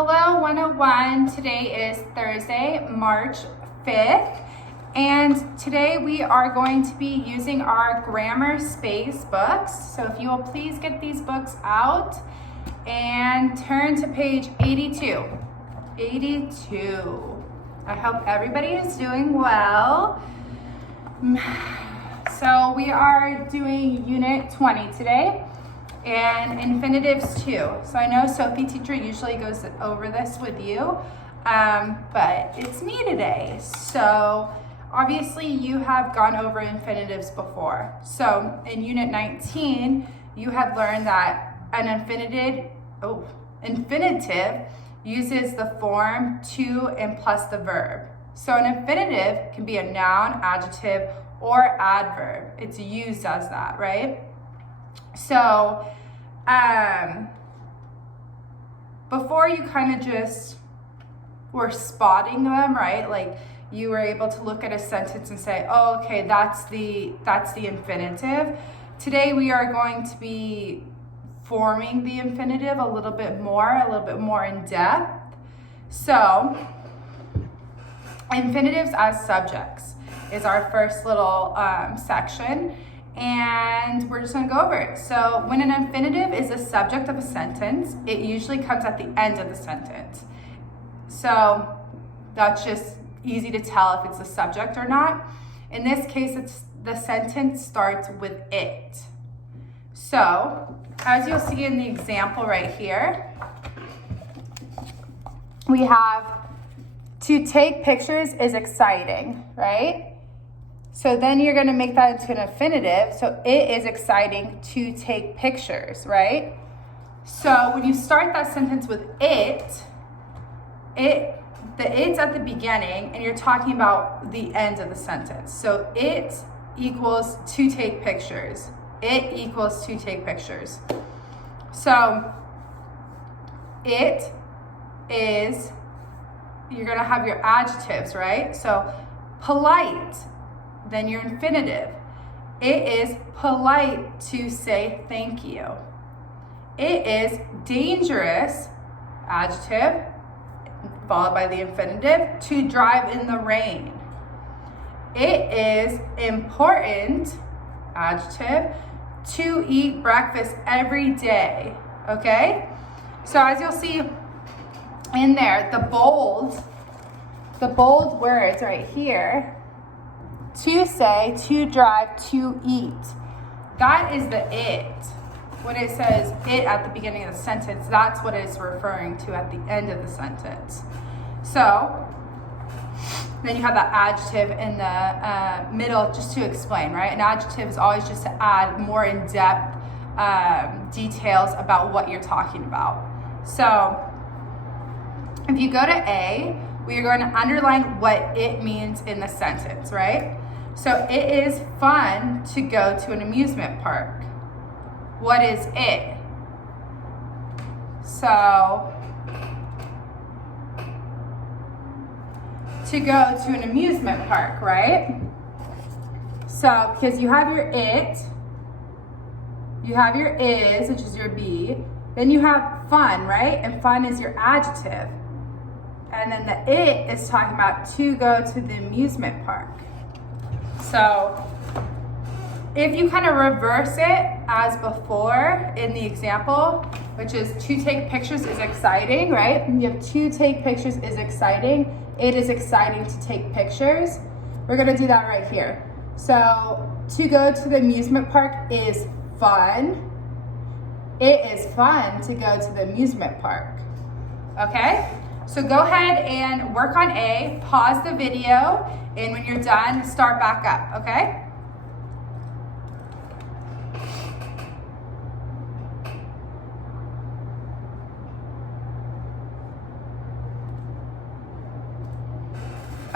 Hello 101, today is Thursday, March 5th, and today we are going to be using our grammar space books. So if you will please get these books out and turn to page 82. 82. I hope everybody is doing well. So we are doing Unit 20 today. And infinitives too. So I know Sophie teacher usually goes over this with you, but it's me today. So obviously you have gone over infinitives before. So in Unit 19, you had learned that an infinitive uses the form to and plus the verb. So an infinitive can be a noun, adjective, or adverb. It's used as that, right? So, before you kind of just were spotting them, right? Like you were able to look at a sentence and say, oh, okay, that's the infinitive. Today we are going to be forming the infinitive a little bit more in depth. So, infinitives as subjects is our first little section. And we're just gonna go over it. So when an infinitive is the subject of a sentence, it usually comes at the end of the sentence. So that's just easy to tell if it's the subject or not. In this case, it's the sentence starts with it. So as you'll see in the example right here, we have to take pictures is exciting, right? So then you're going to make that into an infinitive. So it is exciting to take pictures, right? So when you start that sentence with the it's at the beginning and you're talking about the end of the sentence. So it equals to take pictures. It equals to take pictures. So it is, you're going to have your adjectives, right? So polite. Then your infinitive. It is polite to say thank you. It is dangerous, adjective, followed by the infinitive, to drive in the rain. It is important, adjective, to eat breakfast every day, okay? So as you'll see in there, the bold words right here, to say, to drive, to eat. That is the it. When it says it at the beginning of the sentence, that's what it's referring to at the end of the sentence. So then you have that adjective in the middle just to explain, right? An adjective is always just to add more in-depth details about what you're talking about. So if you go to A, we are going to underline what it means in the sentence, right? So it is fun to go to an amusement park. What is it? So to go to an amusement park, right? So because you have your it, you have your is, which is your be, then you have fun, right? And fun is your adjective. And then the it is talking about to go to the amusement park. So if you kind of reverse it as before in the example, which is to take pictures is exciting, right? You have to take pictures is exciting. It is exciting to take pictures. We're gonna do that right here. So to go to the amusement park is fun. It is fun to go to the amusement park, okay? So go ahead and work on A, pause the video, and when you're done, start back up, okay?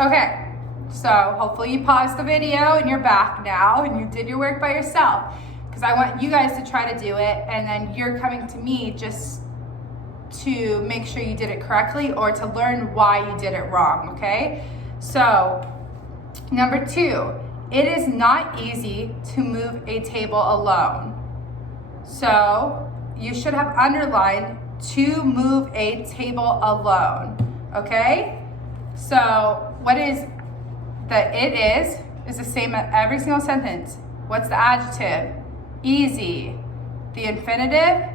Okay, so hopefully you paused the video and you're back now and you did your work by yourself, because I want you guys to try to do it, and then you're coming to me just to make sure you did it correctly or to learn why you did it wrong, okay? So, number 2, it is not easy to move a table alone. So, you should have underlined to move a table alone. Okay? So what is the it is the same at every single sentence. What's the adjective? Easy. The infinitive,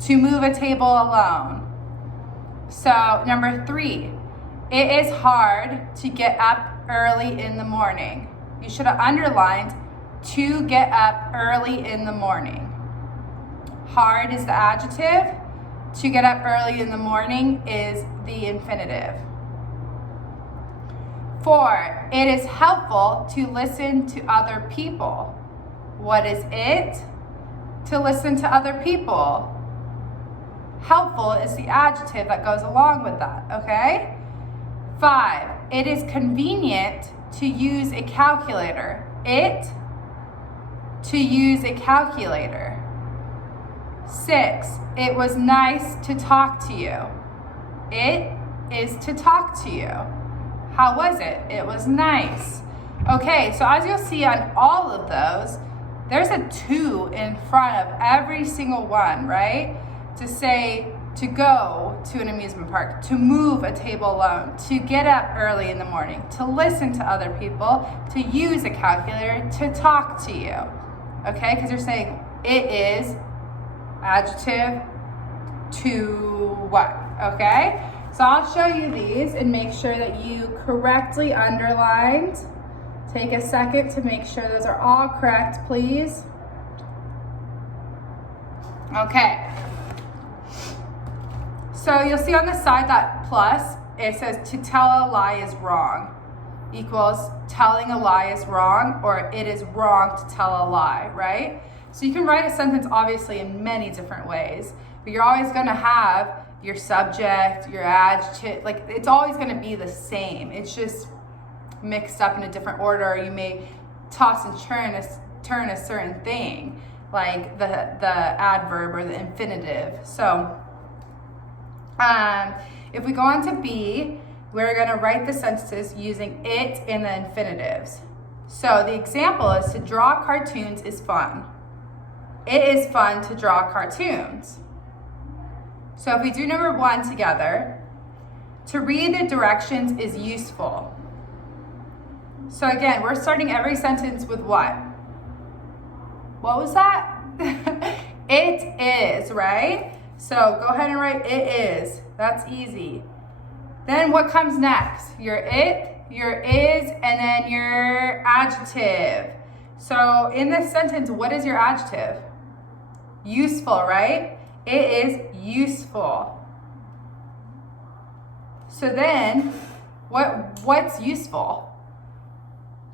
to move a table alone. So number 3, it is hard to get up early in the morning. You should have underlined to get up early in the morning. Hard is the adjective. To get up early in the morning is the infinitive. 4, it is helpful to listen to other people. What is it? To listen to other people. Helpful is the adjective that goes along with that, okay? 5, it is convenient to use a calculator. To use a calculator. 6, it was nice to talk to you. It is to talk to you. How was it? It was nice. Okay, so as you'll see on all of those, there's a to in front of every single one, right? To say, to go to an amusement park, to move a table alone, to get up early in the morning, to listen to other people, to use a calculator, to talk to you. Okay, because you're saying it is adjective to what, okay? So I'll show you these and make sure that you correctly underlined. Take a second to make sure those are all correct, please. Okay. So you'll see on the side that plus, it says to tell a lie is wrong equals telling a lie is wrong, or it is wrong to tell a lie, right? So you can write a sentence obviously in many different ways, but you're always going to have your subject, your adjective, like it's always going to be the same. It's just mixed up in a different order. You may toss and turn a certain thing, like the adverb or the infinitive. So if we go on to B, we're going to write the sentences using it in the infinitives. So the example is to draw cartoons is fun. It is fun to draw cartoons. So if we do number 1 together, to read the directions is useful. So again, we're starting every sentence with what? What was that? It is, right? So go ahead and write it is. That's easy. Then what comes next? Your it, your is, and then your adjective. So in this sentence, what is your adjective? Useful, right? It is useful. So then, what's useful?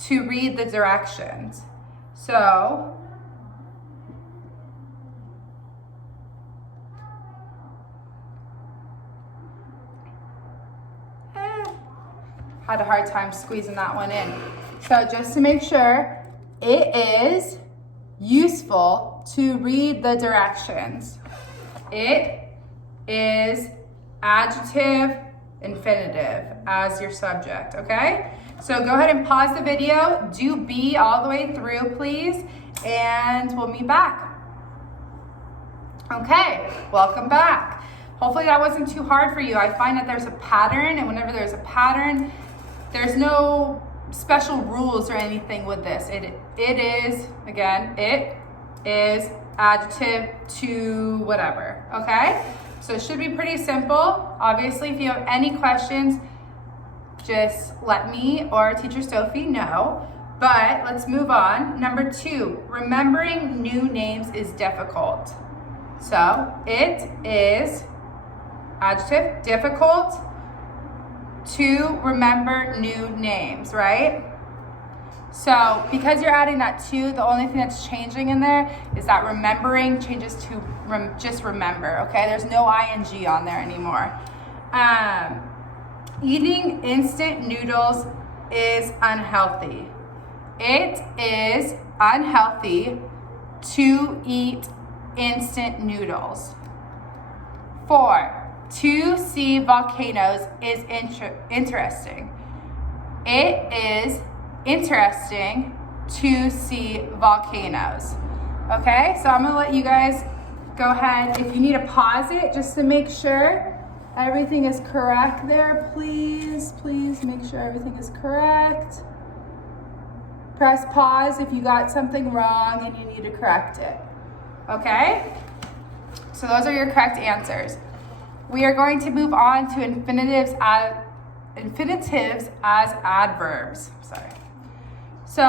To read the directions. So, had a hard time squeezing that one in. So just to make sure, it is useful to read the directions. It is adjective, infinitive as your subject, okay? So go ahead and pause the video, do B all the way through, please, and we'll meet back. Okay, welcome back. Hopefully that wasn't too hard for you. I find that there's a pattern, and whenever there's a pattern, there's no special rules or anything with this. It is, again, it is adjective to whatever, okay? So it should be pretty simple. Obviously, if you have any questions, just let me or Teacher Sophie know. But let's move on. Number 2, remembering new names is difficult. So it is adjective, difficult to remember new names, right? So because you're adding that to, the only thing that's changing in there is that remembering changes to just remember, okay? There's no ing on there anymore. Eating instant noodles is unhealthy. It is unhealthy to eat instant noodles. 4, to see volcanoes is interesting. It is interesting to see volcanoes. Okay, so I'm gonna let you guys go ahead, if you need to pause it just to make sure everything is correct there, please make sure everything is correct. Press pause if you got something wrong and you need to correct it. Okay? So those are your correct answers. We are going to move on to infinitives as adverbs. Sorry. So,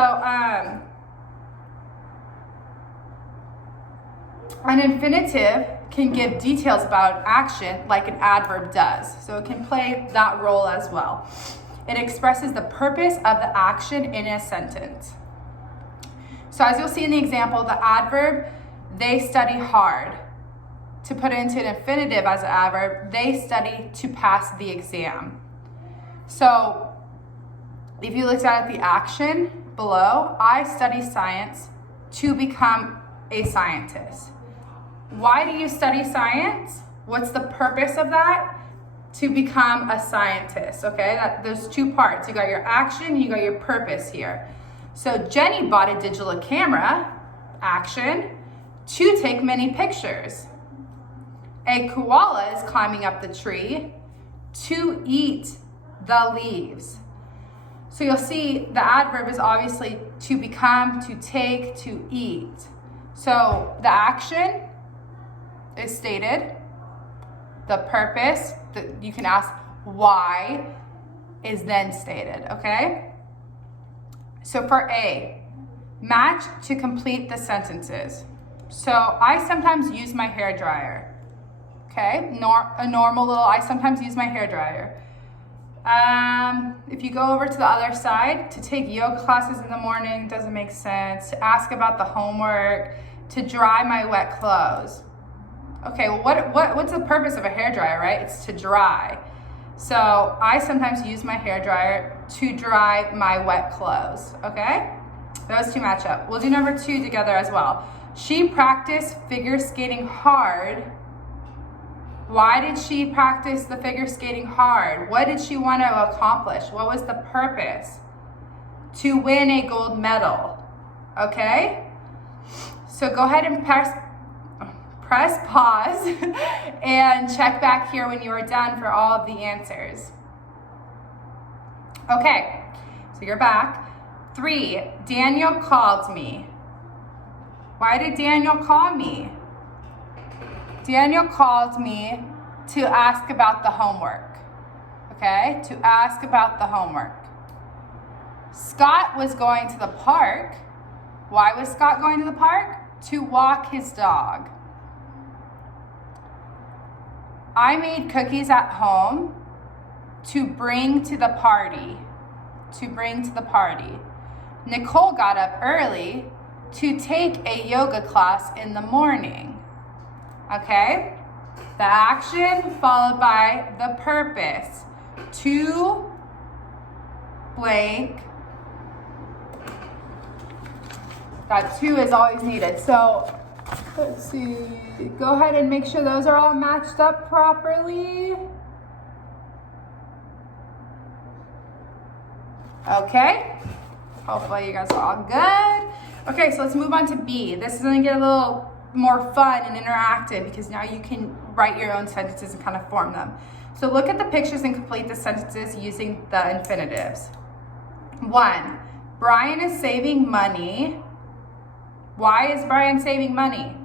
an infinitive can give details about action like an adverb does. So it can play that role as well. It expresses the purpose of the action in a sentence. So as you'll see in the example, the adverb, they study hard. To put it into an infinitive as an adverb, they study to pass the exam. So if you looked at the action below, I study science to become a scientist. Why do you study science? What's the purpose of that? To become a scientist, okay? There's two parts. You got your action, you got your purpose here. So Jenny bought a digital camera, action, to take many pictures. A koala is climbing up the tree to eat the leaves. So you'll see the adverb is obviously to become, to take, to eat. So the action is stated. The purpose, you can ask why, is then stated, okay? So for A, match to complete the sentences. So I sometimes use my hairdryer, okay? I sometimes use my hairdryer. If you go over to the other side, to take yoga classes in the morning doesn't make sense. To ask about the homework, to dry my wet clothes. Okay, well, what's the purpose of a hairdryer, right? It's to dry. So I sometimes use my hairdryer to dry my wet clothes, okay? Those two match up. We'll do number 2 together as well. She practiced figure skating hard. Why did she practice the figure skating hard? What did she want to accomplish? What was the purpose? To win a gold medal, okay? So go ahead and press pause and check back here when you are done for all of the answers. Okay, so you're back. 3, Daniel called me. Why did Daniel call me? Daniel called me to ask about the homework, okay? To ask about the homework. Scott was going to the park. Why was Scott going to the park? To walk his dog. I made cookies at home to bring to the party. Nicole got up early to take a yoga class in the morning. Okay? The action followed by the purpose. To blank. That to is always needed. So let's see. Go ahead and make sure those are all matched up properly. Okay. Hopefully you guys are all good. Okay, so let's move on to B. This is going to get a little more fun and interactive because now you can write your own sentences and kind of form them. So look at the pictures and complete the sentences using the infinitives. 1, Brian is saving money. Why is Brian saving money?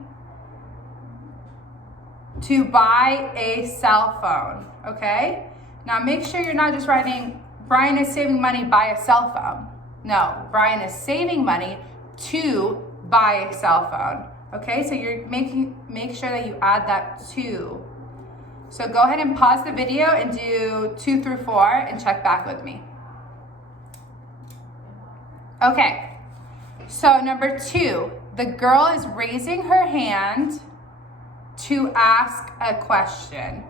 To buy a cell phone, okay? Now make sure you're not just writing, Brian is saving money, buy a cell phone. No, Brian is saving money to buy a cell phone, okay? So you're make sure that you add that to. So go ahead and pause the video and do 2 through 4 and check back with me. Okay, so number 2, the girl is raising her hand to ask a question.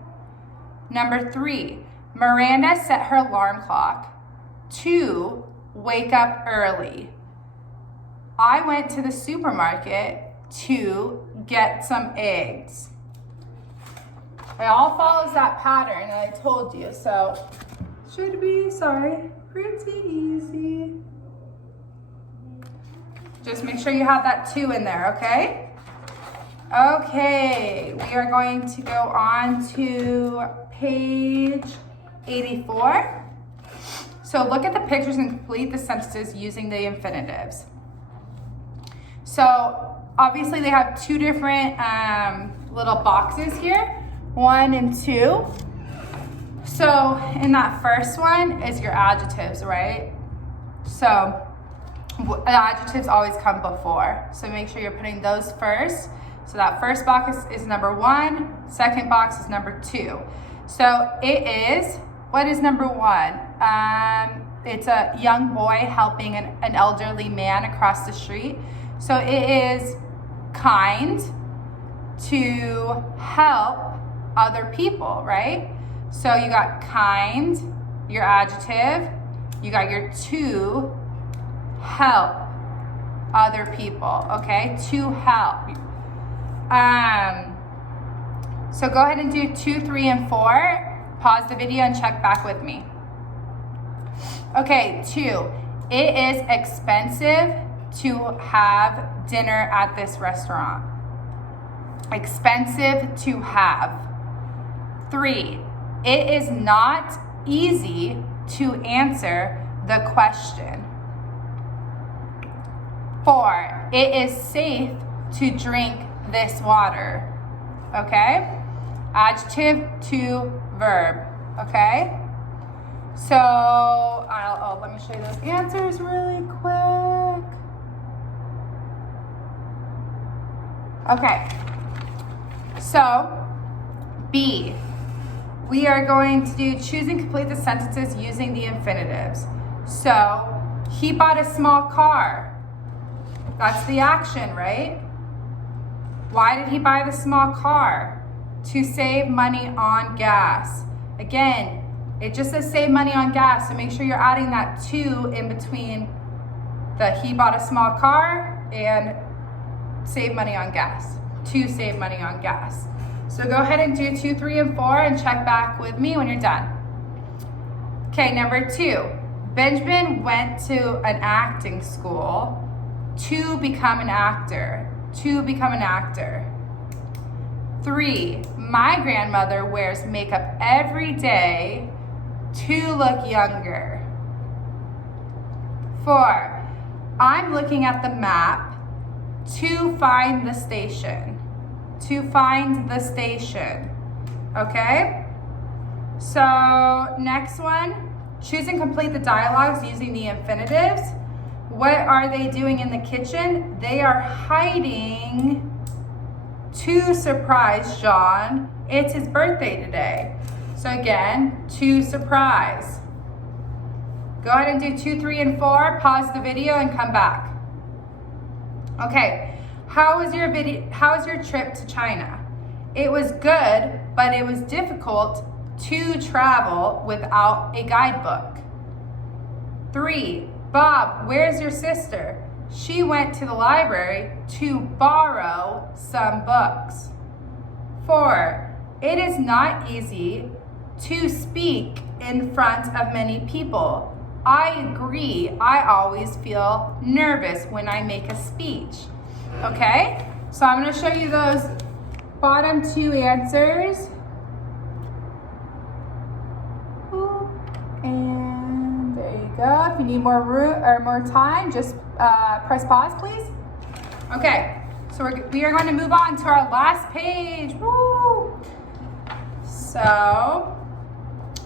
Number 3, Miranda set her alarm clock to wake up early. I went to the supermarket to get some eggs. It all follows that pattern that I told you, so should be, pretty easy. Just make sure you have that 2 in there, okay? Okay, we are going to go on to page 84. So look at the pictures and complete the sentences using the infinitives. So obviously they have two different little boxes here, 1 and 2. So in that first one is your adjectives, right? So adjectives always come before. So make sure you're putting those first. So that first box is number 1, second box is number 2. So it is, what is number 1? It's a young boy helping an elderly man across the street. So it is kind to help other people, right? So you got kind, your adjective, you got your to help other people, okay? To help. So go ahead and do 2, 3, and 4. Pause the video and check back with me. Okay, 2. It is expensive to have dinner at this restaurant. Expensive to have. 3. It is not easy to answer the question. 4. It is safe to drink this water. Okay? Adjective to verb. Okay? So, let me show you those answers really quick. Okay. So, B. We are going to do choose and complete the sentences using the infinitives. So, he bought a small car. That's the action, right? Why did he buy the small car? To save money on gas. Again, it just says save money on gas, so make sure you're adding that to in between the he bought a small car and save money on gas. To save money on gas. So go ahead and do 2, 3, and 4 and check back with me when you're done. Okay, number 2. Benjamin went to an acting school to become an actor. To become an actor. 3. My grandmother wears makeup every day to look younger. 4. I'm looking at the map to find the station. To find the station. Okay? So, next one. Choose and complete the dialogues using the infinitives. What are they doing in the kitchen? They are hiding to surprise John. It's his birthday today. So again, to surprise. Go ahead and do 2, 3, and 4. Pause the video and come back. Okay, how was your trip to China? It was good, but it was difficult to travel without a guidebook. 3. Bob, where's your sister? She went to the library to borrow some books. 4. It is not easy to speak in front of many people. I agree. I always feel nervous when I make a speech. Okay? So I'm going to show you those bottom 2 answers. And there you go. If you need more room or more time, just press pause, please. Okay, so we are going to move on to our last page. Woo! So,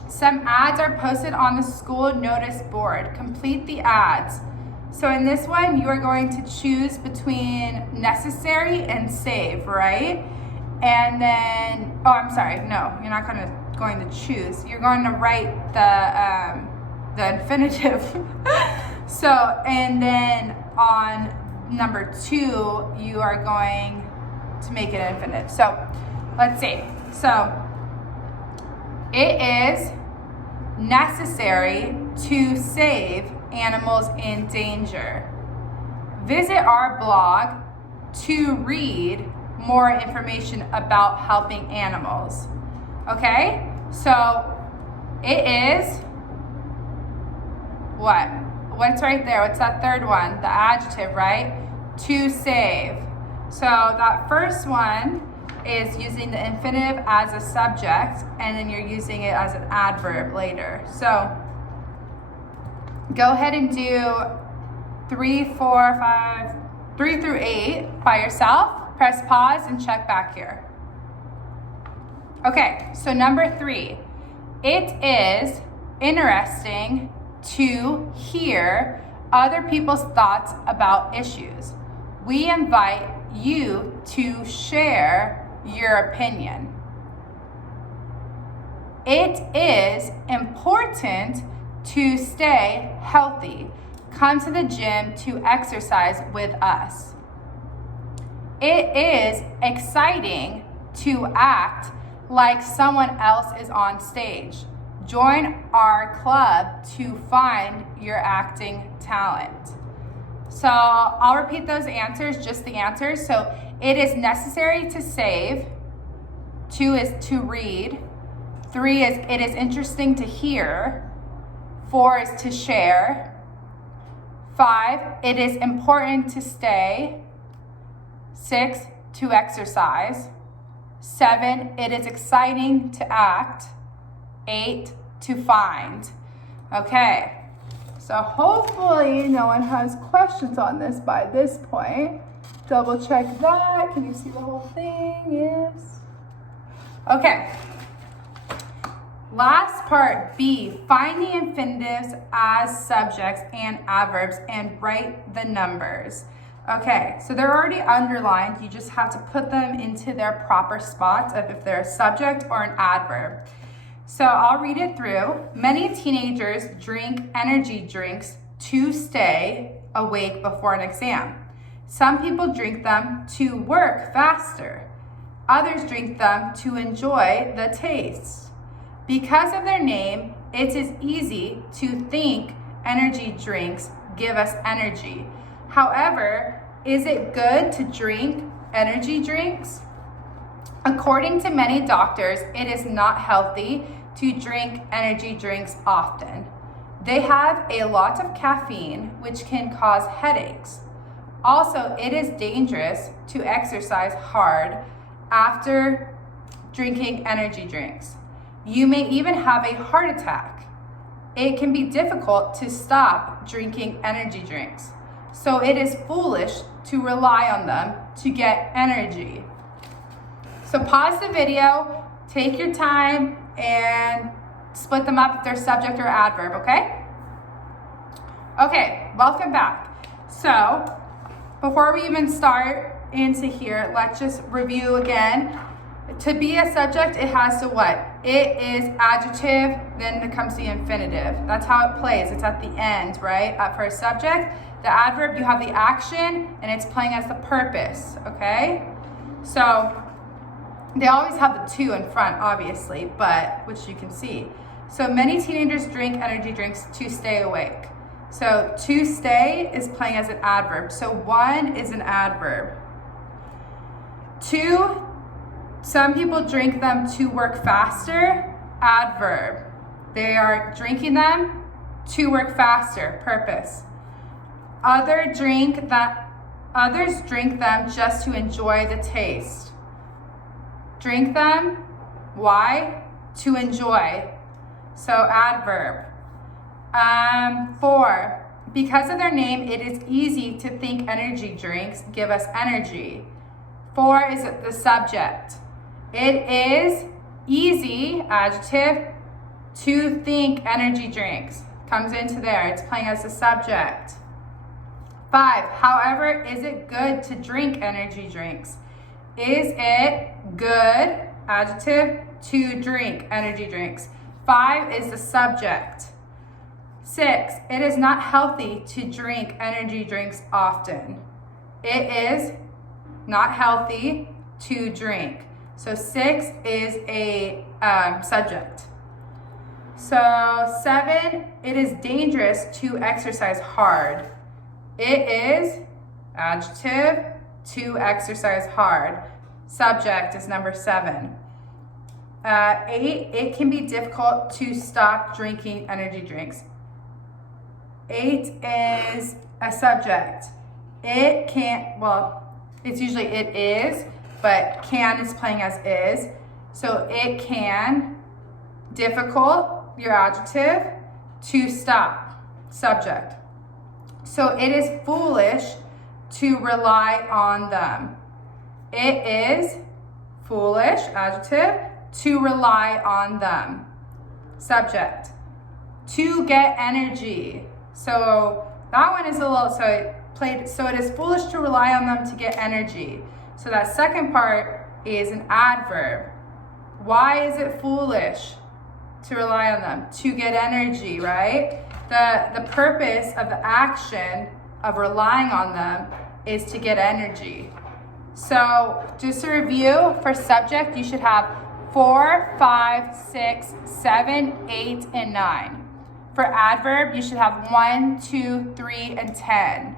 some ads are posted on the school notice board. Complete the ads. So in this one, you are going to choose between necessary and save, right? And then, no, you're not going to choose. You're going to write the infinitive. So, and then on number 2, you are going to make it infinite. So, let's see. So, it is necessary to save animals in danger. Visit our blog to read more information about helping animals. Okay? So, it is what? What's right there? What's that third one? The adjective, right? To save. So that first one is using the infinitive as a subject, and then you're using it as an adverb later. So go ahead and do 3 through 8 by yourself. Press pause and check back here. Okay, so number 3. It is interesting to hear other people's thoughts about issues. We invite you to share your opinion. It is important to stay healthy. Come to the gym to exercise with us. It is exciting to act like someone else is on stage. Join our club to find your acting talent. So I'll repeat those answers, just the answers. So it is necessary to save. 2 is to read. 3 is it is interesting to hear. 4 is to share. 5, it is important to stay. 6, to exercise. 7, it is exciting to act. 8, to find. Okay, so hopefully no one has questions on this by this point. Double check that. Can you see the whole thing? Yes. Okay. Last part, B, find the infinitives as subjects and adverbs and write the numbers. Okay, so they're already underlined. You just have to put them into their proper spots of if they're a subject or an adverb. So I'll read it through. Many teenagers drink energy drinks to stay awake before an exam. Some people drink them to work faster. Others drink them to enjoy the taste. Because of their name, it is easy to think energy drinks give us energy. However, is it good to drink energy drinks? According to many doctors, it is not healthy to drink energy drinks often. They have a lot of caffeine, which can cause headaches. Also, it is dangerous to exercise hard after drinking energy drinks. You may even have a heart attack. It can be difficult to stop drinking energy drinks. So it is foolish to rely on them to get energy. So pause the video, take your time, and split them up if they're subject or adverb, okay? Okay, welcome back. So before we even start into here, let's just review again. To be a subject, it has to what? It is adjective, then it comes the infinitive. That's how it plays. It's at the end, right? For a subject, the adverb, you have the action, and it's playing as the purpose, okay? So they always have the to in front, obviously, but which you can see. So many teenagers drink energy drinks to stay awake. So to stay is playing as an adverb. So 1 is an adverb. 2, some people drink them to work faster, adverb. They are drinking them to work faster, purpose. Others drink them just to enjoy the taste. Drink them, why? To enjoy. So adverb. 4, because of their name, it is easy to think energy drinks give us energy. 4 is the subject. It is easy, adjective, to think energy drinks. Comes into there, it's playing as the subject. 5, however, is it good to drink energy drinks? Is it good, adjective, to drink energy drinks? 5 is the subject. 6, it is not healthy to drink energy drinks often. It is not healthy to drink. So 6 is a subject. So 7, it is dangerous to exercise hard. It is adjective, to exercise hard. Subject is number 7. 8, it can be difficult to stop drinking energy drinks. 8 is a subject. It can't, well, It's usually it is, but can is playing as is. So it can, difficult, your adjective, to stop, subject. So it is foolish to rely on them. It is foolish, adjective, to rely on them. Subject. To get energy. So that one is a little, so it is foolish to rely on them to get energy. So that second part is an adverb. Why is it foolish to rely on them? To get energy, right? The purpose of the action of relying on them is to get energy. So just to review, for subject, you should have 4, 5, 6, 7, 8, and 9. For adverb, you should have 1, 2, 3, and 10.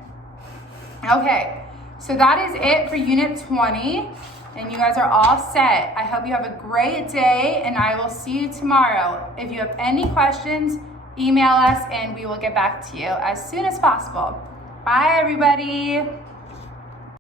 Okay, so that is it for Unit 20, and you guys are all set. I hope you have a great day, and I will see you tomorrow. If you have any questions, email us, and we will get back to you as soon as possible. Bye, everybody.